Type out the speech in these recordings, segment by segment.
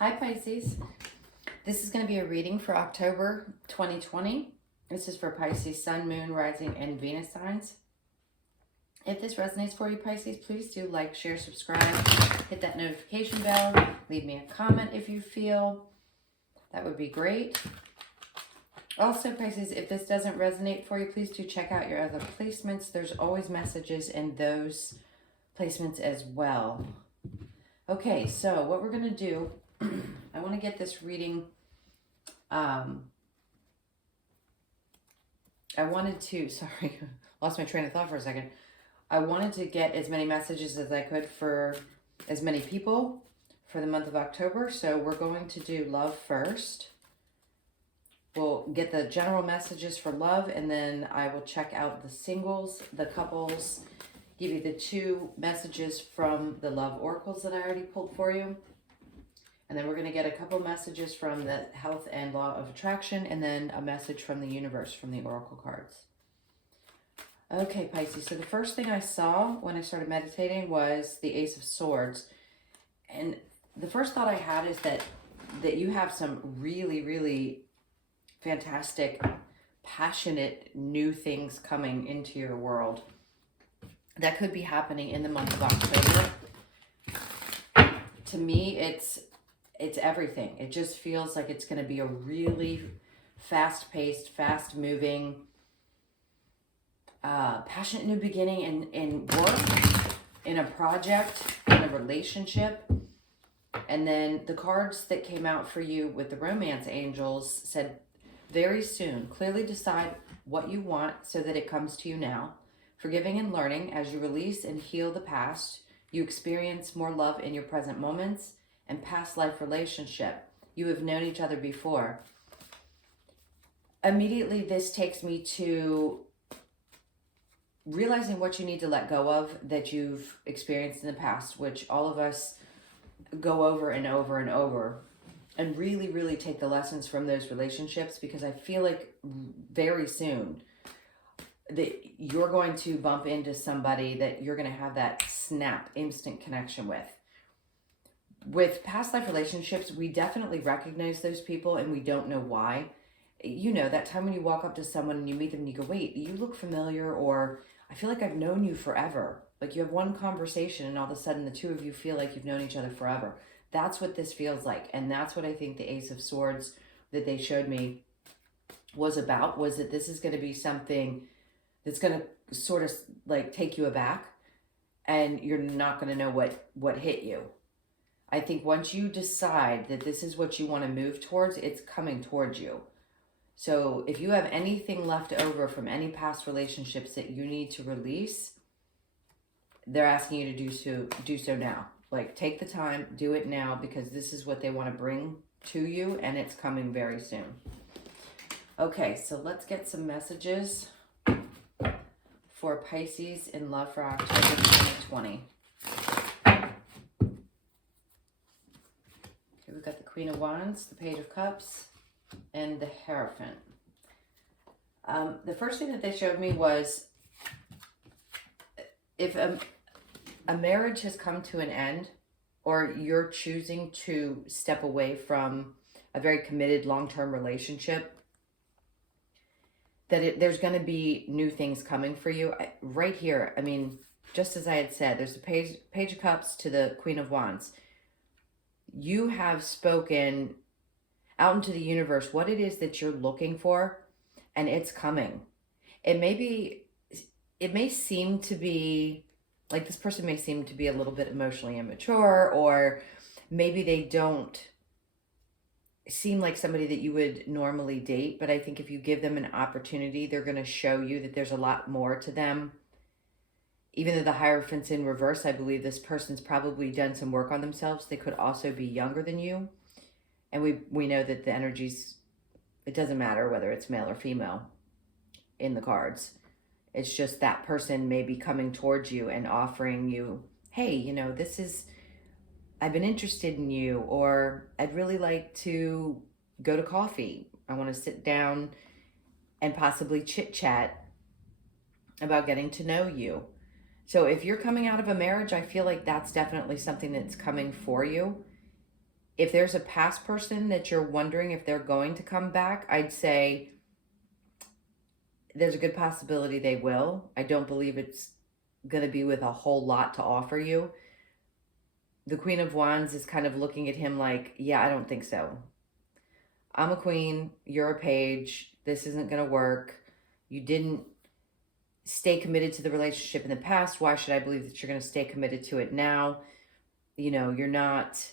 Hi Pisces, this is going to be a reading for October 2020. This is for Pisces, Sun, Moon, Rising, and Venus signs. If this resonates for you Pisces, please do like, share, subscribe, hit that notification bell, leave me a comment if you feel. That would be great. Also Pisces, if this doesn't resonate for you, please do check out your other placements. There's always messages in those placements as well. Okay, so what we're going to do, I want to get this reading, I wanted to, sorry, lost my train of thought for a second. I wanted to get as many messages as I could for as many people for the month of October. So we're going to do love first. We'll get the general messages for love, and then I will check out the singles, the couples, give you the two messages from the love oracles that I already pulled for you. And then we're going to get a couple messages from the health and law of attraction, and then a message from the universe from the oracle cards. Okay, Pisces. So the first thing I saw when I started meditating was the Ace of Swords. And the first thought I had is that you have some really, really fantastic, passionate new things coming into your world that could be happening in the month of October. To me, it's everything. It just feels like it's going to be a really fast-paced, fast-moving, passionate new beginning in work, in a project, in a relationship. And then the cards that came out for you with the romance angels said, very soon, clearly decide what you want so that it comes to you now. Forgiving and learning, as you release and heal the past, you experience more love in your present moments and past life relationship. You have known each other before. Immediately, this takes me to realizing what you need to let go of that you've experienced in the past, which all of us go over and over and over, and really, really take the lessons from those relationships, because I feel like very soon that you're going to bump into somebody that you're going to have that snap, instant connection with. With past life relationships, we definitely recognize those people and we don't know why. You know, that time when you walk up to someone and you meet them and you go, wait, you look familiar, or I feel like I've known you forever. Like you have one conversation and all of a sudden the two of you feel like you've known each other forever. That's what this feels like. And that's what I think the Ace of Swords that they showed me was about, was that this is going to be something that's going to sort of like take you aback and you're not going to know what hit you. I think once you decide that this is what you want to move towards, it's coming towards you. So if you have anything left over from any past relationships that you need to release, they're asking you to do so now. Like, take the time, do it now, because this is what they want to bring to you, and it's coming very soon. Okay, so let's get some messages for Pisces in love for October 2020. We've got the Queen of Wands, the Page of Cups, and the Hierophant. The first thing that they showed me was if a marriage has come to an end, or you're choosing to step away from a very committed long-term relationship, that there's going to be new things coming for you. Right here, I mean, just as I had said, there's the Page of Cups to the Queen of Wands. You have spoken out into the universe what it is that you're looking for, and it's coming. It may seem to be, like this person may seem to be a little bit emotionally immature, or maybe they don't seem like somebody that you would normally date, but I think if you give them an opportunity, they're going to show you that there's a lot more to them. Even though the Hierophant's in reverse, I believe this person's probably done some work on themselves. They could also be younger than you. And we know that the energies, it doesn't matter whether it's male or female in the cards. It's just that person may be coming towards you and offering you, hey, you know, I've been interested in you, or I'd really like to go to coffee. I want to sit down and possibly chit chat about getting to know you. So if you're coming out of a marriage, I feel like that's definitely something that's coming for you. if there's a past person that you're wondering if they're going to come back, I'd say there's a good possibility they will. I don't believe it's going to be with a whole lot to offer you. The Queen of Wands is kind of looking at him like, yeah, I don't think so. I'm a queen, you're a page, this isn't going to work. You didn't stay committed to the relationship in the past. Why should I believe that you're going to stay committed to it now? You know, you're not,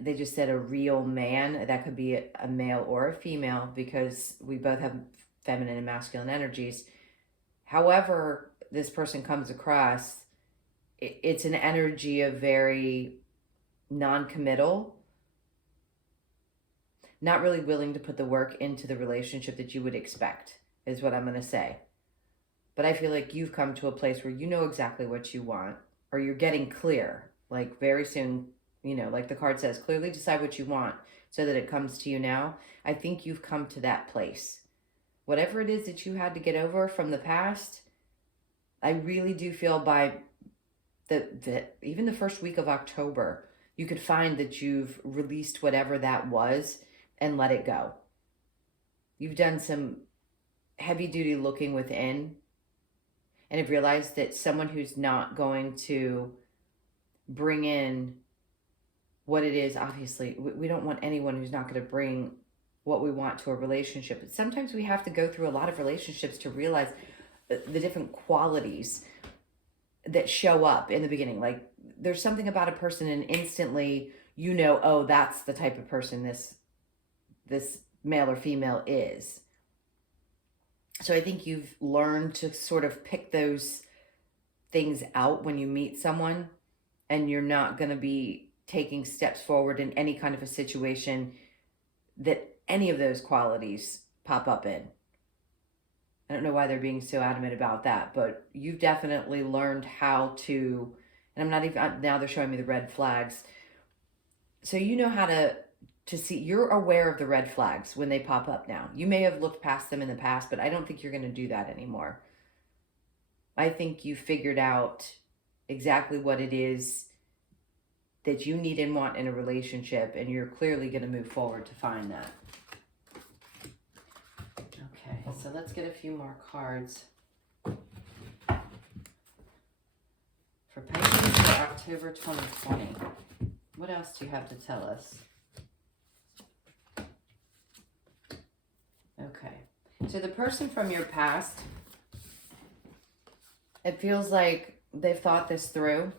they just said a real man. That could be a male or a female because we both have feminine and masculine energies. However this person comes across, it's an energy of very non-committal, not really willing to put the work into the relationship that you would expect, is what I'm going to say. But I feel like you've come to a place where you know exactly what you want, or you're getting clear, like very soon, you know, like the card says, clearly decide what you want so that it comes to you now. I think you've come to that place. Whatever it is that you had to get over from the past, I really do feel by even the first week of October, you could find that you've released whatever that was and let it go. You've done some heavy duty looking within and have realized that someone who's not going to bring in what it is, obviously, we don't want anyone who's not going to bring what we want to a relationship. But sometimes we have to go through a lot of relationships to realize the different qualities that show up in the beginning. Like there's something about a person and instantly you know, oh, that's the type of person this male or female is. So I think you've learned to sort of pick those things out when you meet someone, and you're not going to be taking steps forward in any kind of a situation that any of those qualities pop up in. I don't know why they're being so adamant about that, but you've definitely learned how to, and I'm not even, now they're showing me the red flags. So you know how to see, you're aware of the red flags when they pop up now. You may have looked past them in the past, but I don't think you're going to do that anymore. I think you figured out exactly what it is that you need and want in a relationship, and you're clearly going to move forward to find that. Okay, so let's get a few more cards. For Pisces for October 2020. What else do you have to tell us? Okay, so the person from your past, it feels like they've thought this through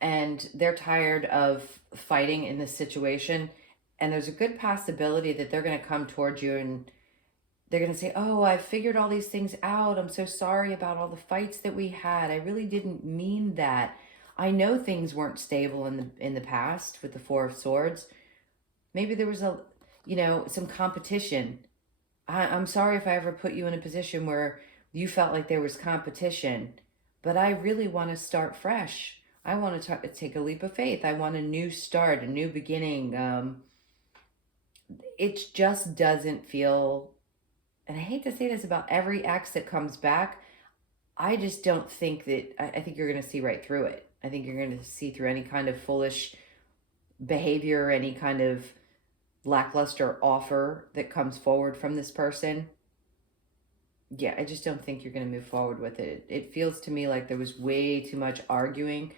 and they're tired of fighting in this situation. And there's a good possibility that they're going to come towards you and they're going to say, oh, I figured all these things out. I'm so sorry about all the fights that we had. I really didn't mean that. I know things weren't stable in the past with the Four of Swords. Maybe there was some competition. I'm sorry if I ever put you in a position where you felt like there was competition, but I really want to start fresh. I want to take a leap of faith. I want a new start, a new beginning. It just doesn't feel, and I hate to say this about every ex that comes back, I just don't think that, I think you're going to see right through it. I think you're going to see through any kind of foolish behavior, any kind of lackluster offer that comes forward from this person. Yeah, I just don't think you're going to move forward with it. It feels to me like there was way too much arguing.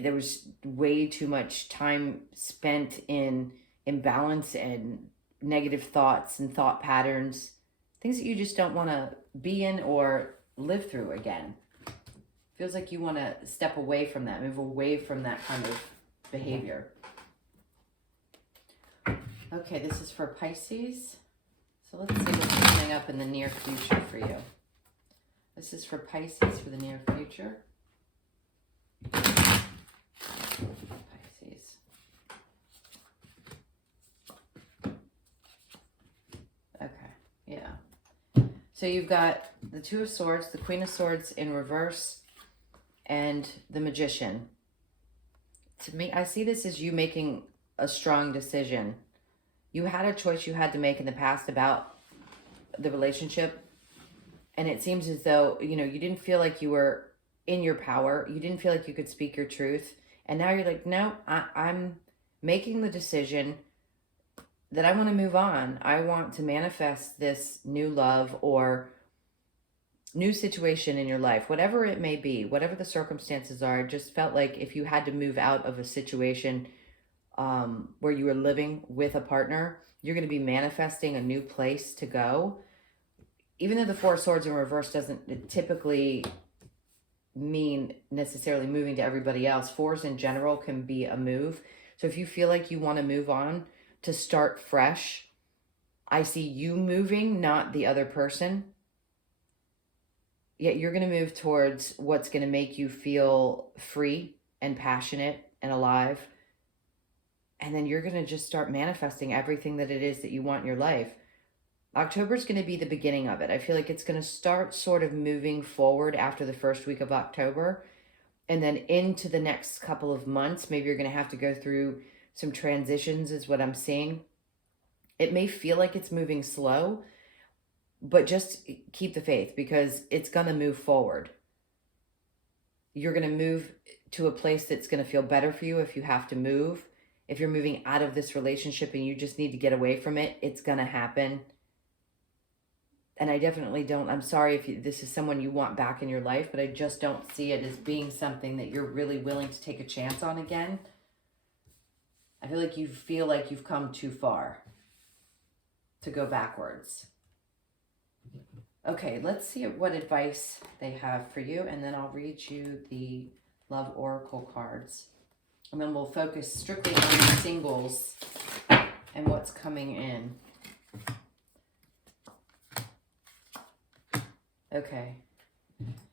There was way too much time spent in imbalance and negative thoughts and thought patterns, things that you just don't want to be in or live through again. Feels like you want to step away from that, move away from that kind of behavior. Okay, this is for Pisces. So let's see what's coming up in the near future for you. This is for Pisces for the near future. Pisces. Okay, yeah. So you've got the Two of Swords, the Queen of Swords in reverse, and the Magician. To me, I see this as you making a strong decision. You had a choice you had to make in the past about the relationship, and it seems as though, you didn't feel like you were in your power. You didn't feel like you could speak your truth. And now you're like, no, I'm making the decision that I want to move on. I want to manifest this new love or new situation in your life, whatever it may be, whatever the circumstances are. It just felt like if you had to move out of a situation where you were living with a partner, you're going to be manifesting a new place to go. Even though the Four of Swords in reverse doesn't typically mean necessarily moving to everybody else, fours in general can be a move. So if you feel like you want to move on to start fresh, I see you moving, not the other person. Yet you're going to move towards what's going to make you feel free and passionate and alive. And then you're going to just start manifesting everything that it is that you want in your life. October is going to be the beginning of it. I feel like it's going to start sort of moving forward after the first week of October. And then into the next couple of months, maybe you're going to have to go through some transitions is what I'm seeing. It may feel like it's moving slow, but just keep the faith because it's going to move forward. You're going to move to a place that's going to feel better for you if you have to move. If you're moving out of this relationship and you just need to get away from it, it's going to happen. And I definitely don't, I'm sorry if this is someone you want back in your life, but I just don't see it as being something that you're really willing to take a chance on again. I feel like you've come too far to go backwards. Okay, let's see what advice they have for you, and then I'll read you the Love Oracle cards. And then we'll focus strictly on the singles and what's coming in. Okay.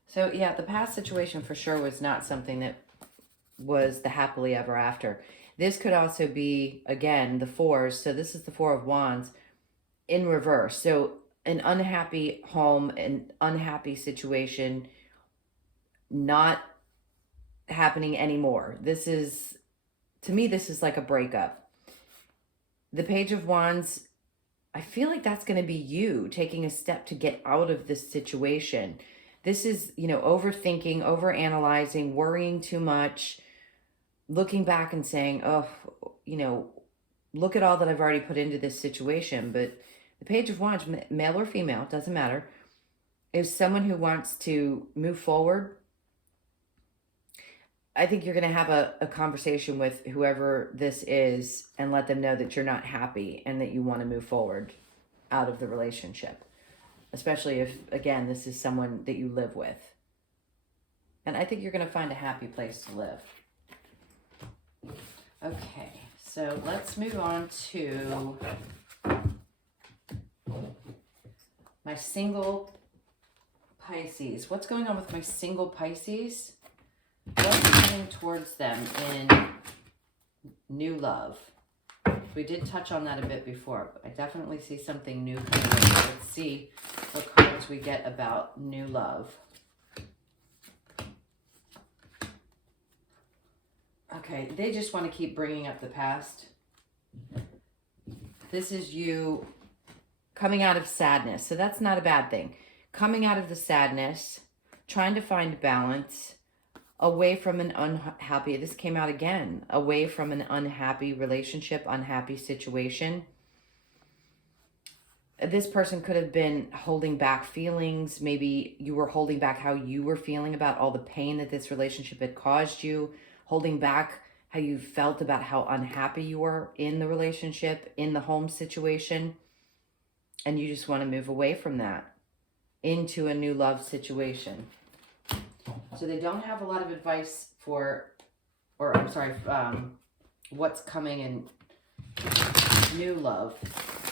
So, yeah, the past situation for sure was not something that was the happily ever after. This could also be, again, the fours. So this is the Four of Wands in reverse. So an unhappy home, an unhappy situation, not happening anymore. This is, to me, this is like a breakup. The Page of Wands, I feel like that's going to be you taking a step to get out of this situation. This is, overthinking, overanalyzing, worrying too much, looking back and saying, oh, look at all that I've already put into this situation. But the Page of Wands, male or female, doesn't matter, is someone who wants to move forward. I think you're going to have a conversation with whoever this is and let them know that you're not happy and that you want to move forward out of the relationship. Especially if, again, this is someone that you live with. And I think you're going to find a happy place to live. Okay, so let's move on to my single Pisces. What's going on with my single Pisces? What's coming towards them in new love? We did touch on that a bit before, but I definitely see something new coming in. Let's see what cards we get about new love. Okay, they just want to keep bringing up the past. This is you coming out of sadness, so that's not a bad thing. Coming out of the sadness, trying to find balance, away from an unhappy, this came out again, away from an unhappy relationship, unhappy situation. This person could have been holding back feelings. Maybe you were holding back how you were feeling about all the pain that this relationship had caused you, holding back how you felt about how unhappy you were in the relationship, in the home situation. And you just want to move away from that into a new love situation. So they don't have a lot of advice what's coming in new love.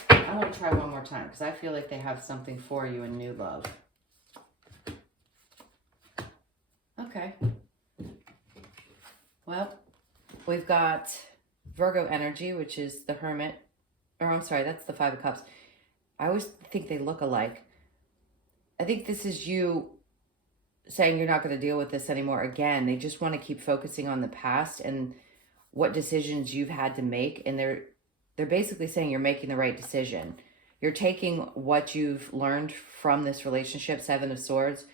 I want to try one more time because I feel like they have something for you in new love. Okay. Well, we've got Virgo energy, which is the Hermit. That's the Five of Cups. I always think they look alike. I think this is you saying you're not going to deal with this anymore. Again, they just want to keep focusing on the past and what decisions you've had to make. And they're basically saying you're making the right decision. You're taking what you've learned from this relationship, Seven of Swords.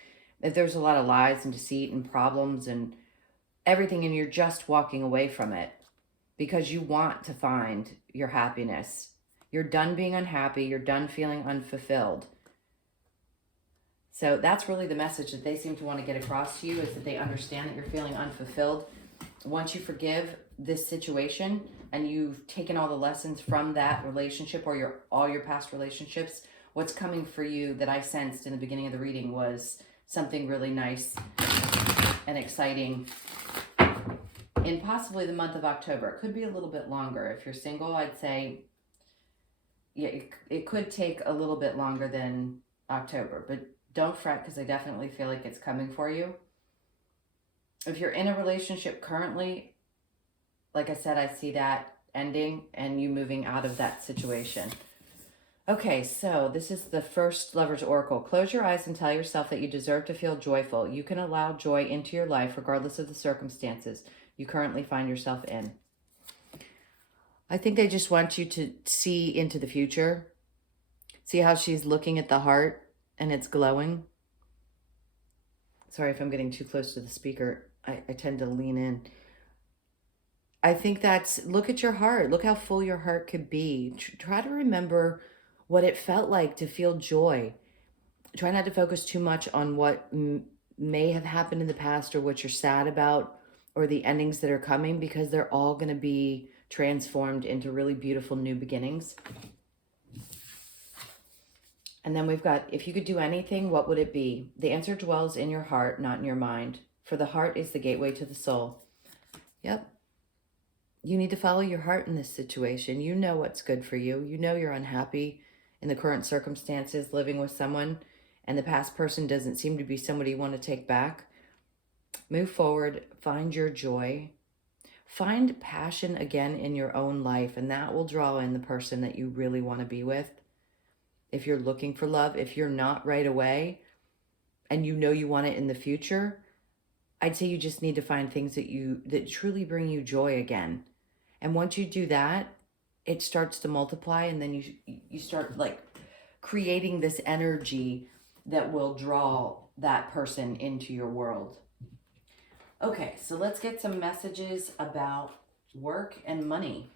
If there's a lot of lies and deceit and problems and everything and you're just walking away from it because you want to find your happiness. You're done being unhappy. You're done feeling unfulfilled. So that's really the message that they seem to want to get across to you, is that they understand that you're feeling unfulfilled. Once you forgive this situation and you've taken all the lessons from that relationship or all your past relationships, what's coming for you that I sensed in the beginning of the reading was something really nice and exciting in possibly the month of October. It could be a little bit longer. If you're single, I'd say, yeah, it could take a little bit longer than October, but don't fret, because I definitely feel like it's coming for you. If you're in a relationship currently, like I said, I see that ending and you moving out of that situation. Okay, so this is the first Lover's Oracle. Close your eyes and tell yourself that you deserve to feel joyful. You can allow joy into your life regardless of the circumstances you currently find yourself in. I think they just want you to see into the future. See how she's looking at the heart and it's glowing. Sorry if I'm getting too close to the speaker. I tend to lean in. I think look at your heart. Look how full your heart could be. Try to remember what it felt like to feel joy. Try not to focus too much on what may have happened in the past or what you're sad about or the endings that are coming, because they're all going to be transformed into really beautiful new beginnings. And then we've got, if you could do anything, what would it be? The answer dwells in your heart, not in your mind. For the heart is the gateway to the soul. Yep. You need to follow your heart in this situation. You know what's good for you. You know you're unhappy in the current circumstances, living with someone, and the past person doesn't seem to be somebody you want to take back. Move forward. Find your joy. Find passion again in your own life, and that will draw in the person that you really want to be with. If you're looking for love, if you're not right away and you know you want it in the future, I'd say you just need to find things that truly bring you joy again. And once you do that, it starts to multiply, and then you start like creating this energy that will draw that person into your world. Okay, so let's get some messages about work and money.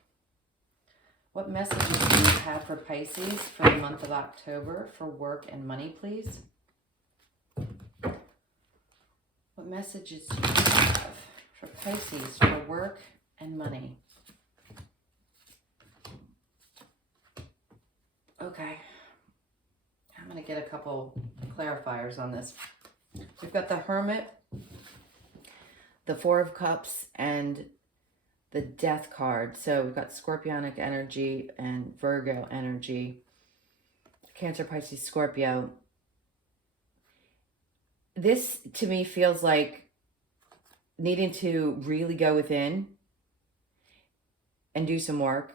What messages do you have for Pisces for the month of October for work and money, please? What messages do you have for Pisces for work and money? Okay. I'm going to get a couple clarifiers on this. We've got the Hermit, the Four of Cups, and the Death card. So we've got Scorpionic energy and Virgo energy. Cancer, Pisces, Scorpio. This to me feels like needing to really go within and do some work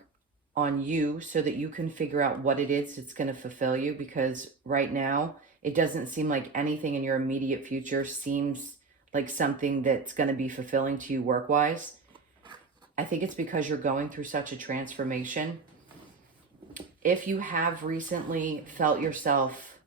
on you so that you can figure out what it is that's going to fulfill you, because right now it doesn't seem like anything in your immediate future seems like something that's going to be fulfilling to you work-wise. I think it's because you're going through such a transformation. If you have recently felt yourself,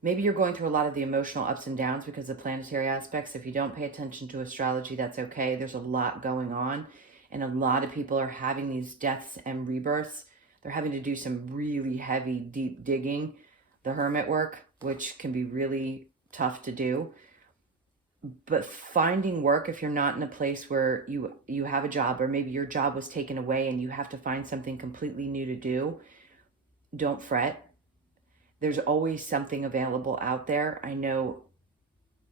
maybe you're going through a lot of the emotional ups and downs because of planetary aspects. If you don't pay attention to astrology, that's okay. There's a lot going on, and a lot of people are having these deaths and rebirths. They're having to do some really heavy, deep digging, the hermit work, which can be really tough to do. But finding work, if you're not in a place where you have a job, or maybe your job was taken away and you have to find something completely new to do, don't fret. There's always something available out there. I know,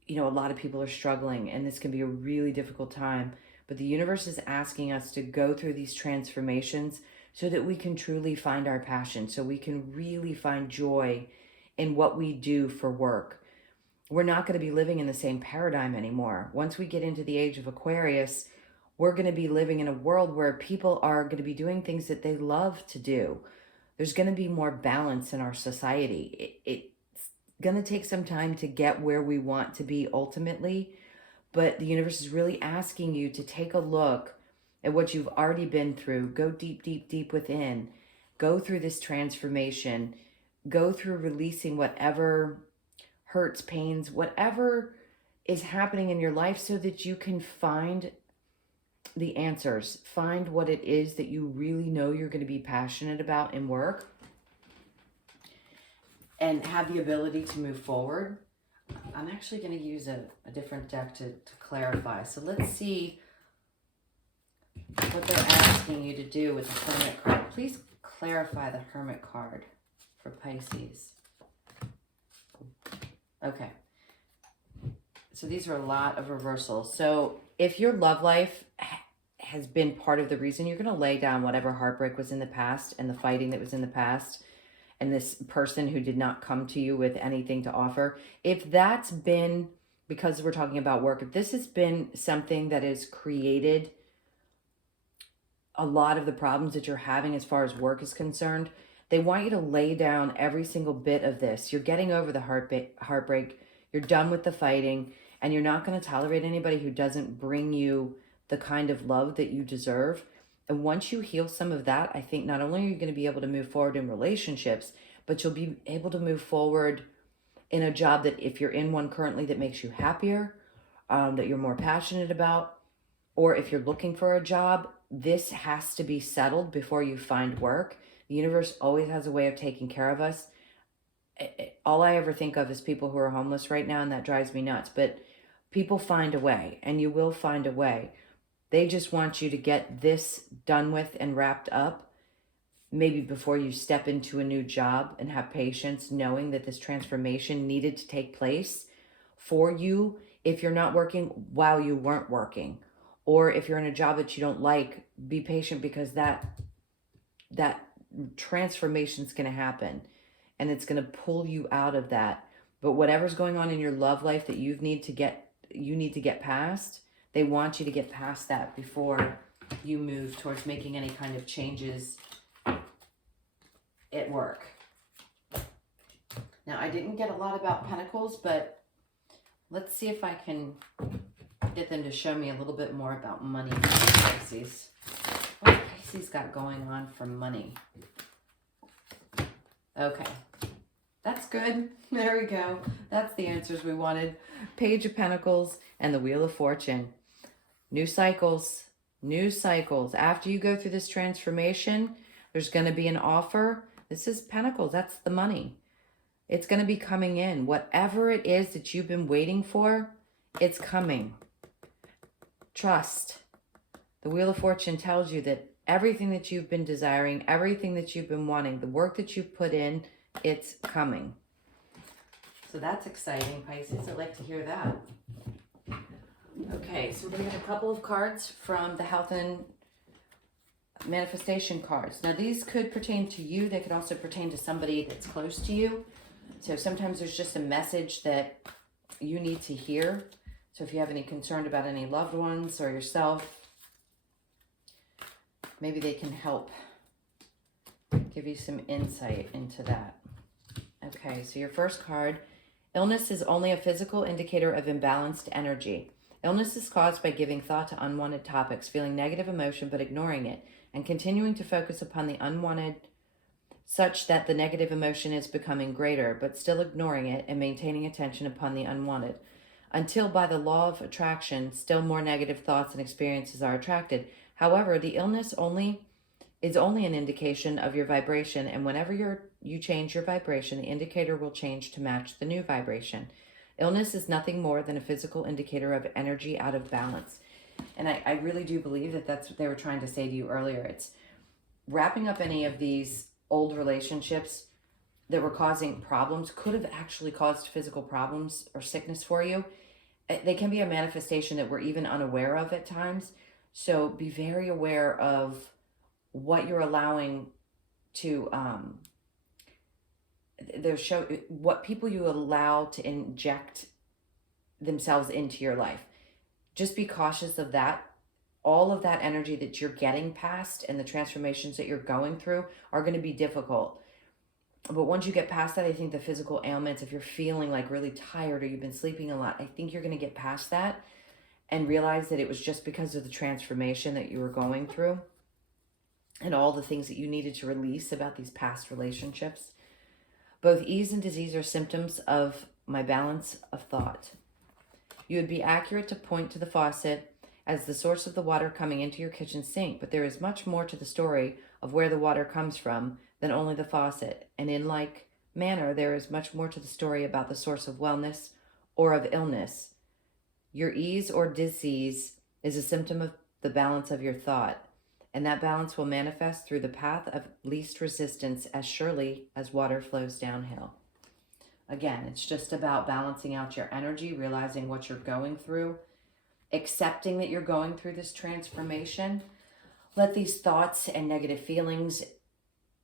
a lot of people are struggling, and this can be a really difficult time, but the universe is asking us to go through these transformations so that we can truly find our passion, so we can really find joy in what we do for work. We're not going to be living in the same paradigm anymore. Once we get into the age of Aquarius, we're going to be living in a world where people are going to be doing things that they love to do. There's going to be more balance in our society. It's going to take some time to get where we want to be ultimately, but the universe is really asking you to take a look at what you've already been through. Go deep, deep, deep within. Go through this transformation. Go through releasing whatever hurts, pains, whatever is happening in your life, so that you can find the answers. Find what it is that you really know you're going to be passionate about in work and have the ability to move forward. I'm actually going to use a different deck to clarify. So let's see what they're asking you to do with the Hermit card. Please clarify the Hermit card for Pisces. Okay. So these are a lot of reversals. So if your love life has been part of the reason, you're going to lay down whatever heartbreak was in the past and the fighting that was in the past and this person who did not come to you with anything to offer. If that's been, because we're talking about work, if this has been something that has created a lot of the problems that you're having as far as work is concerned, they want you to lay down every single bit of this. You're getting over the heartbreak. You're done with the fighting, and you're not going to tolerate anybody who doesn't bring you the kind of love that you deserve. And once you heal some of that, I think not only are you going to be able to move forward in relationships, but you'll be able to move forward in a job that, if you're in one currently that makes you happier, that you're more passionate about, or if you're looking for a job, this has to be settled before you find work. The universe always has a way of taking care of us. All I ever think of is people who are homeless right now, and that drives me nuts. But people find a way, and you will find a way. They just want you to get this done with and wrapped up, maybe before you step into a new job, and have patience knowing that this transformation needed to take place for you. If you're not working while you weren't working, or if you're in a job that you don't like, be patient, because that transformation is going to happen, and it's going to pull you out of that. But whatever's going on in your love life that you need to get past, they want you to get past that before you move towards making any kind of changes at work. Now, I didn't get a lot about Pentacles, but let's see if I can get them to show me a little bit more about money. Pisces. What Pisces got going on for money? Okay. That's good. There we go. That's the answers we wanted. Page of Pentacles and the Wheel of Fortune. New cycles. New cycles. After you go through this transformation, there's going to be an offer. This is Pentacles. That's the money. It's going to be coming in. Whatever it is that you've been waiting for, it's coming. Trust. The Wheel of Fortune tells you that everything that you've been desiring, everything that you've been wanting, the work that you've put in, it's coming. So that's exciting, Pisces. I'd like to hear that. Okay, so we're going to get a couple of cards from the health and manifestation cards. Now, these could pertain to you. They could also pertain to somebody that's close to you. So sometimes there's just a message that you need to hear. So if you have any concern about any loved ones or yourself, maybe they can help give you some insight into that. Okay, so your first card, illness is only a physical indicator of imbalanced energy. Illness is caused by giving thought to unwanted topics, feeling negative emotion but ignoring it, and continuing to focus upon the unwanted such that the negative emotion is becoming greater, but still ignoring it and maintaining attention upon the unwanted. Until by the law of attraction, still more negative thoughts and experiences are attracted. However, the illness is only an indication of your vibration, and whenever you change your vibration, the indicator will change to match the new vibration. Illness is nothing more than a physical indicator of energy out of balance. And I really do believe that that's what they were trying to say to you earlier. It's wrapping up any of these old relationships that were causing problems, could have actually caused physical problems or sickness for you. They can be a manifestation that we're even unaware of at times. So be very aware of what you're allowing to, what people you allow to inject themselves into your life. Just be cautious of that. All of that energy that you're getting past and the transformations that you're going through are going to be difficult. But once you get past that, I think the physical ailments, if you're feeling like really tired or you've been sleeping a lot, I think you're going to get past that and realize that it was just because of the transformation that you were going through and all the things that you needed to release about these past relationships. Both ease and disease are symptoms of my balance of thought. You would be accurate to point to the faucet as the source of the water coming into your kitchen sink, but there is much more to the story of where the water comes from than only the faucet. And in like manner, there is much more to the story about the source of wellness or of illness. Your ease or disease is a symptom of the balance of your thought, and that balance will manifest through the path of least resistance as surely as water flows downhill. Again, it's just about balancing out your energy, realizing what you're going through, accepting that you're going through this transformation. Let these thoughts and negative feelings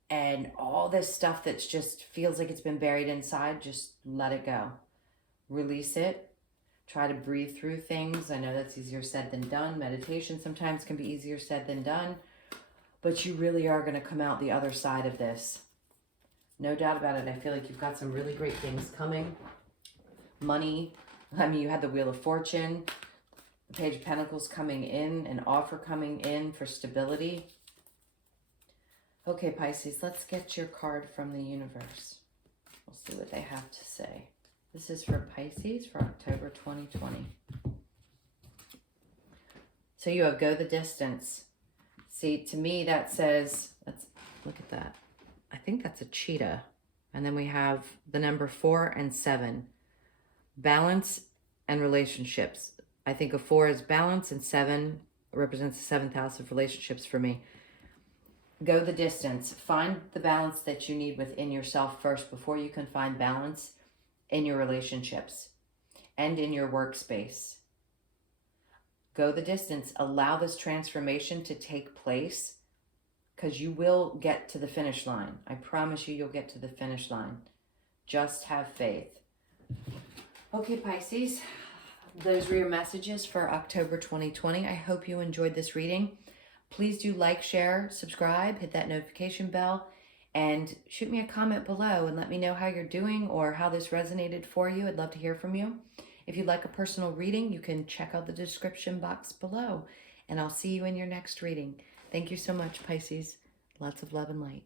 and all this stuff that's just feels like it's been buried inside, just let it go. Release it. Try to breathe through things. I know that's easier said than done. Meditation sometimes can be easier said than done, but you really are going to come out the other side of this. No doubt about it. I feel like you've got some really great things coming. Money. I mean, you had the Wheel of Fortune, the Page of Pentacles coming in, an offer coming in for stability. Okay, Pisces, let's get your card from the universe. We'll see what they have to say. This is for Pisces for October 2020. So you have Go the Distance. See, to me that says, let's look at that. I think that's a cheetah. And then we have the number 4 and 7. Balance and relationships. I think a 4 is balance and 7 represents the 7th house of relationships for me. Go the distance. Find the balance that you need within yourself first before you can find balance in your relationships and in your workspace. Go the distance. Allow this transformation to take place, because you will get to the finish line. I promise you, you'll get to the finish line. Just have faith. Okay, Pisces, those were your messages for October 2020. I hope you enjoyed this reading. Please do like, share, subscribe, hit that notification bell, and shoot me a comment below and let me know how you're doing or how this resonated for you. I'd love to hear from you. If you'd like a personal reading, you can check out the description box below, and I'll see you in your next reading. Thank you so much, Pisces. Lots of love and light.